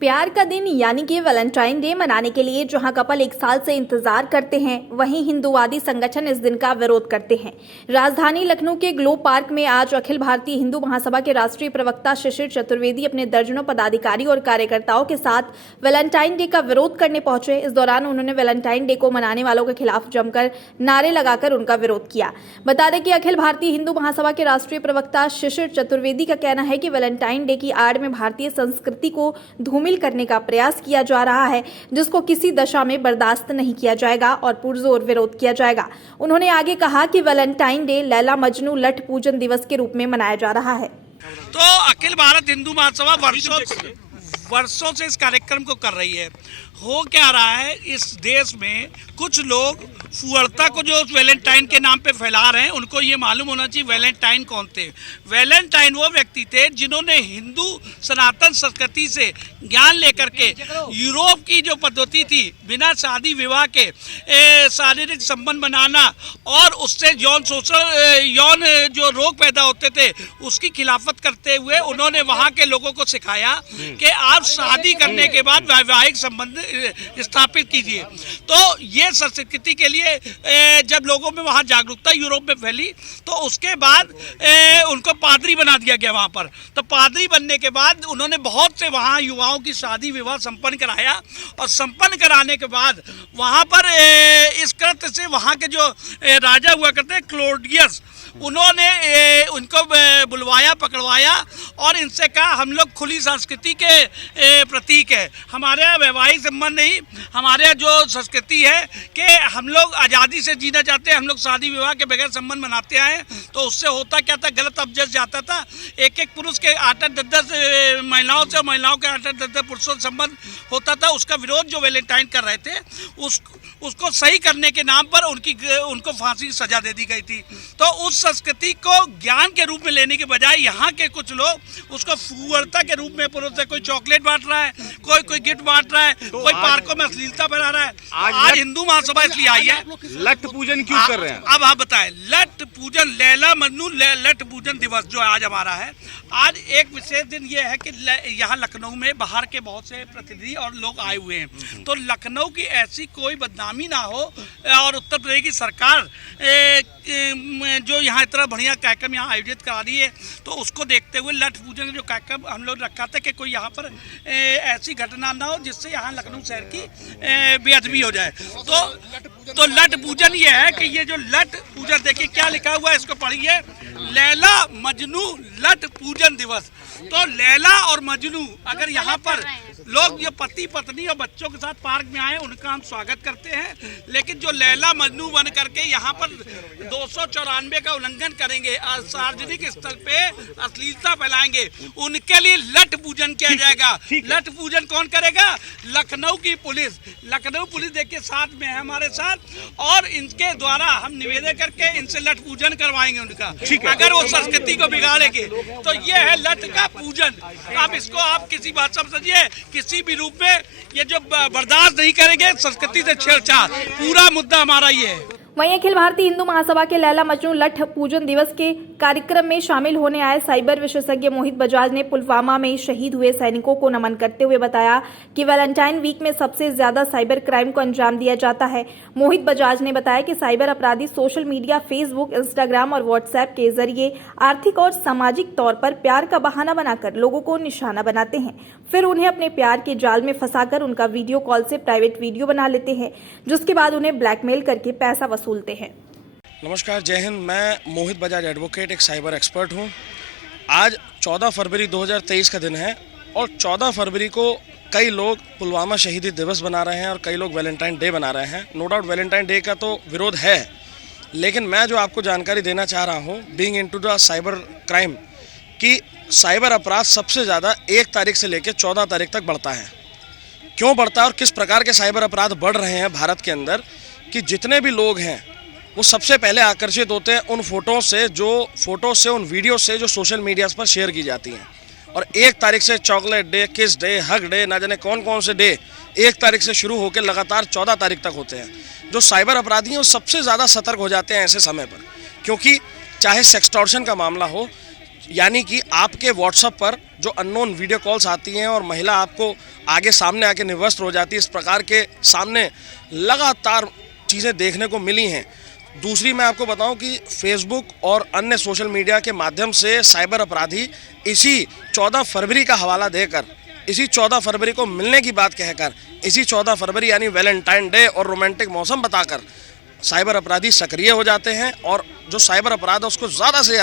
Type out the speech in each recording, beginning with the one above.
प्यार का दिन यानी कि वैलेंटाइन डे मनाने के लिए जहां कपल एक साल से इंतजार करते हैं, वहीं हिंदूवादी संगठन इस दिन का विरोध करते हैं। राजधानी लखनऊ के ग्लोब पार्क में आज अखिल भारतीय हिंदू महासभा के राष्ट्रीय प्रवक्ता शिशिर चतुर्वेदी अपने दर्जनों पदाधिकारी और कार्यकर्ताओं के साथ वैलेंटाइन डे का विरोध करने पहुंचे। इस दौरान उन्होंने वैलेंटाइन डे को मनाने वालों के खिलाफ जमकर नारे लगाकर उनका विरोध किया। बता दें कि अखिल भारतीय हिंदू महासभा के राष्ट्रीय प्रवक्ता शिशिर चतुर्वेदी का कहना है कि वैलेंटाइन डे की आड़ में भारतीय संस्कृति को धूमिल करने का प्रयास किया जा रहा है, जिसको किसी दशा में बर्दाश्त नहीं किया जाएगा और पुरजोर विरोध किया जाएगा। उन्होंने आगे कहा कि वैलेंटाइन डे लैला मजनू लठ पूजन दिवस के रूप में मनाया जा रहा है। तो अखिल भारत हिंदू महासभा वर्षों से इस कार्यक्रम को कर रही है। हो क्या रहा है, इस देश में कुछ लोग फुअरता को जो वैलेंटाइन के नाम पे फैला रहे हैं, उनको ये मालूम होना चाहिए वैलेंटाइन कौन थे। वैलेंटाइन वो व्यक्ति थे जिन्होंने हिंदू सनातन संस्कृति से ज्ञान लेकर के यूरोप की जो पद्धति थी, बिना शादी विवाह के शारीरिक संबंध बनाना और उससे यौन जो रोग पैदा होते थे उसकी खिलाफत करते हुए उन्होंने वहाँ के लोगों को सिखाया कि आप शादी करने के बाद वैवाहिक संबंध स्थापित कीजिए। तो ये संस्कृति के लिए जब लोगों में वहाँ जागरूकता यूरोप में फैली, तो उसके बाद उनको पादरी बना दिया गया वहाँ पर। तो पादरी बनने के बाद उन्होंने बहुत से वहाँ युवाओं की शादी विवाह संपन्न कराया और संपन्न कराने के बाद वहाँ पर इस कृत्य से वहाँ के जो राजा हुआ करते हैं क्लोडियस, उन्होंने उनको बुलवाया, पकड़वाया और इनसे कहा हम लोग खुली संस्कृति के प्रतीक है, हमारे यहाँ वैवाहिक संबंध नहीं, हमारे यहाँ जो संस्कृति है कि हम लोग आज़ादी से जीना चाहते हैं, हम लोग शादी विवाह के बगैर संबंध मनाते आए। तो उससे होता क्या था, गलत अबजस जाता था। एक एक पुरुष के 8-10 महिलाओं से और महिलाओं के 8-10 पुरुषों से संबंध होता था। उसका विरोध जो वैलेंटाइन कर रहे थे उसको सही करने के नाम पर उनको फांसी की सजा दे दी गई थी। तो उस संस्कृति को ज्ञान के रूप में लेने के बजाय यहाँ के कुछ लोग उसको फुअरता के रूप में, पुरुष से कोई चॉकलेट बांट रहा है, कोई गिफ्ट बांट रहा है, कोई पार्कों में अश्लीलता फैला रहा है। आज हिंदू महासभा इसलिए आई है। लठ पूजन क्यों कर रहे हैं? अब आप बताएं, लठ पूजन लैला मजनू लठ पूजन दिवस जो आज हमारा है, आज एक विशेष दिन ये है कि यहाँ लखनऊ में बाहर के बहुत से प्रतिनिधि और लोग आए हुए हैं। तो लखनऊ की ऐसी कोई बदनामी ना हो और उत्तर प्रदेश की सरकार जो यहाँ इतना बढ़िया कार्यक्रम यहाँ आयोजित करा रही है, तो उसको देखते हुए लठ पूजन जो कार्यक्रम हम लोग रखा था कि कोई यहाँ पर ऐसी घटना ना हो जिससे यहाँ लखनऊ शहर की बेअदबी हो जाए। तो लठ पूजन ये है कि ये जो लठ पूजन, देखिए क्या लिखा हुआ है, इसको पढ़िए, लैला मजनू लठ पूजन दिवस। तो लैला और मजनू, अगर यहाँ पर लोग जो पति पत्नी और बच्चों के साथ पार्क में आए उनका हम स्वागत करते हैं, लेकिन जो लैला मजनू बन करके यहाँ पर 294 का उल्लंघन करेंगे, सार्वजनिक स्थल पे अश्लीलता फैलाएंगे, उनके लिए लठ पूजन किया जाएगा। लठ पूजन कौन करेगा? लखनऊ की पुलिस। लखनऊ पुलिस देखिए साथ में है हमारे साथ, और इनके द्वारा हम निवेदन करके इनसे लठ पूजन करवाएंगे उनका। अगर वो संस्कृति को बिगाड़ेंगे तो ये है लठ का पूजन। आप इसको आप किसी बात से समझिए, किसी भी रूप में ये जो बर्दाश्त नहीं करेंगे संस्कृति से छेड़छाड़, पूरा मुद्दा हमारा ये है। वहीं अखिल भारतीय हिंदू महासभा के लैला मजनू लठ पूजन दिवस के कार्यक्रम में शामिल होने आए साइबर विशेषज्ञ मोहित बजाज ने पुलवामा में शहीद हुए सैनिकों को नमन करते हुए बताया कि वैलेंटाइन वीक में सबसे ज्यादा साइबर क्राइम को अंजाम दिया जाता है। मोहित बजाज ने बताया कि साइबर अपराधी सोशल मीडिया, फेसबुक, इंस्टाग्राम और व्हाट्सएप के जरिए आर्थिक और सामाजिक तौर पर प्यार का बहाना बनाकर लोगों को निशाना बनाते हैं, फिर उन्हें अपने प्यार के जाल में फंसाकर उनका वीडियो कॉल से प्राइवेट वीडियो बना लेते हैं, जिसके बाद उन्हें ब्लैकमेल करके पैसा वसूलते हैं। नमस्कार, जय हिंद। मैं मोहित बजाज एडवोकेट, एक साइबर एक्सपर्ट हूं। आज 14 फरवरी 2023 का दिन है और 14 फरवरी को कई लोग पुलवामा शहीदी दिवस बना रहे हैं और कई लोग वैलेंटाइन डे बना रहे हैं। नो डाउट वैलेंटाइन डे का तो विरोध है, लेकिन मैं जो आपको जानकारी देना चाह रहा हूं, being into the cyber crime, कि साइबर अपराध सबसे ज़्यादा 1 तारीख से लेकर 14 तारीख तक बढ़ता है। क्यों बढ़ता है और किस प्रकार के साइबर अपराध बढ़ रहे हैं भारत के अंदर, कि जितने भी लोग हैं वो सबसे पहले आकर्षित होते हैं उन फोटो से, उन वीडियो से जो सोशल मीडिया पर शेयर की जाती हैं। और 1 तारीख से चॉकलेट डे, किस डे, हग डे, ना जाने कौन कौन से डे 1 तारीख से शुरू होकर लगातार 14 तारीख तक होते हैं। जो साइबर अपराधी हैं वो सबसे ज़्यादा सतर्क हो जाते हैं ऐसे समय पर, क्योंकि चाहे सेक्सटॉर्शन का मामला हो, यानी कि आपके व्हाट्सएप पर जो अननोन वीडियो कॉल्स आती हैं और महिला आपको आगे सामने आके निवस्त हो जाती है, इस प्रकार के सामने लगातार चीज़ें देखने को मिली हैं। दूसरी मैं आपको बताऊं कि फेसबुक और अन्य सोशल मीडिया के माध्यम से साइबर अपराधी इसी 14 फरवरी का हवाला देकर, इसी 14 फरवरी को मिलने की बात कहकर, इसी 14 फरवरी यानी वैलेंटाइन डे और रोमांटिक मौसम बताकर साइबर अपराधी सक्रिय हो जाते हैं और जो साइबर अपराध है उसको ज़्यादा से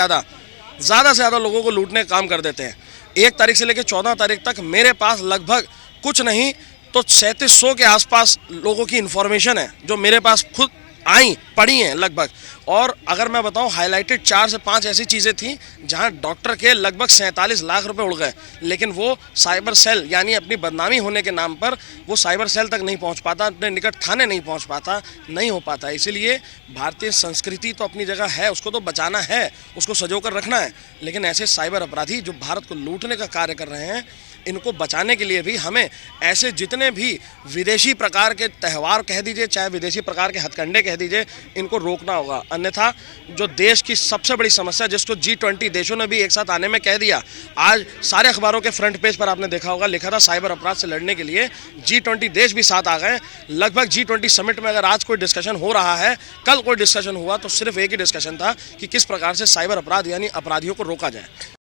ज़्यादा लोगों को लूटने का काम कर देते हैं। 1 तारीख से लेकर 14 तारीख तक मेरे पास लगभग कुछ नहीं तो 3700 के आसपास लोगों की इन्फॉर्मेशन है जो मेरे पास खुद आई पड़ी हैं लगभग। और अगर मैं बताऊं, हाईलाइटेड 4 से 5 ऐसी चीज़ें थी जहां डॉक्टर के लगभग 47 लाख रुपए उड़ गए, लेकिन वो साइबर सेल यानी अपनी बदनामी होने के नाम पर वो साइबर सेल तक नहीं पहुंच पाता, अपने निकट थाने नहीं पहुंच पाता, नहीं हो पाता। इसीलिए भारतीय संस्कृति तो अपनी जगह है, उसको तो बचाना है, उसको संजोकर रखना है, लेकिन ऐसे साइबर अपराधी जो भारत को लूटने का कार्य कर रहे हैं, इनको बचाने के लिए भी हमें ऐसे जितने भी विदेशी प्रकार के त्यौहार कह दीजिए, चाहे विदेशी प्रकार के हथकंडे कह दीजिए, इनको रोकना होगा। अन्यथा जो देश की सबसे बड़ी समस्या जिसको G20 देशों ने भी एक साथ आने में कह दिया, आज सारे अखबारों के फ्रंट पेज पर आपने देखा होगा लिखा था साइबर अपराध से लड़ने के लिए G20 देश भी साथ आ गए। लगभग G20 समिट में अगर आज कोई डिस्कशन हो रहा है, कल कोई डिस्कशन हुआ तो सिर्फ एक ही डिस्कशन था कि किस प्रकार से साइबर अपराध यानी अपराधियों को रोका जाए।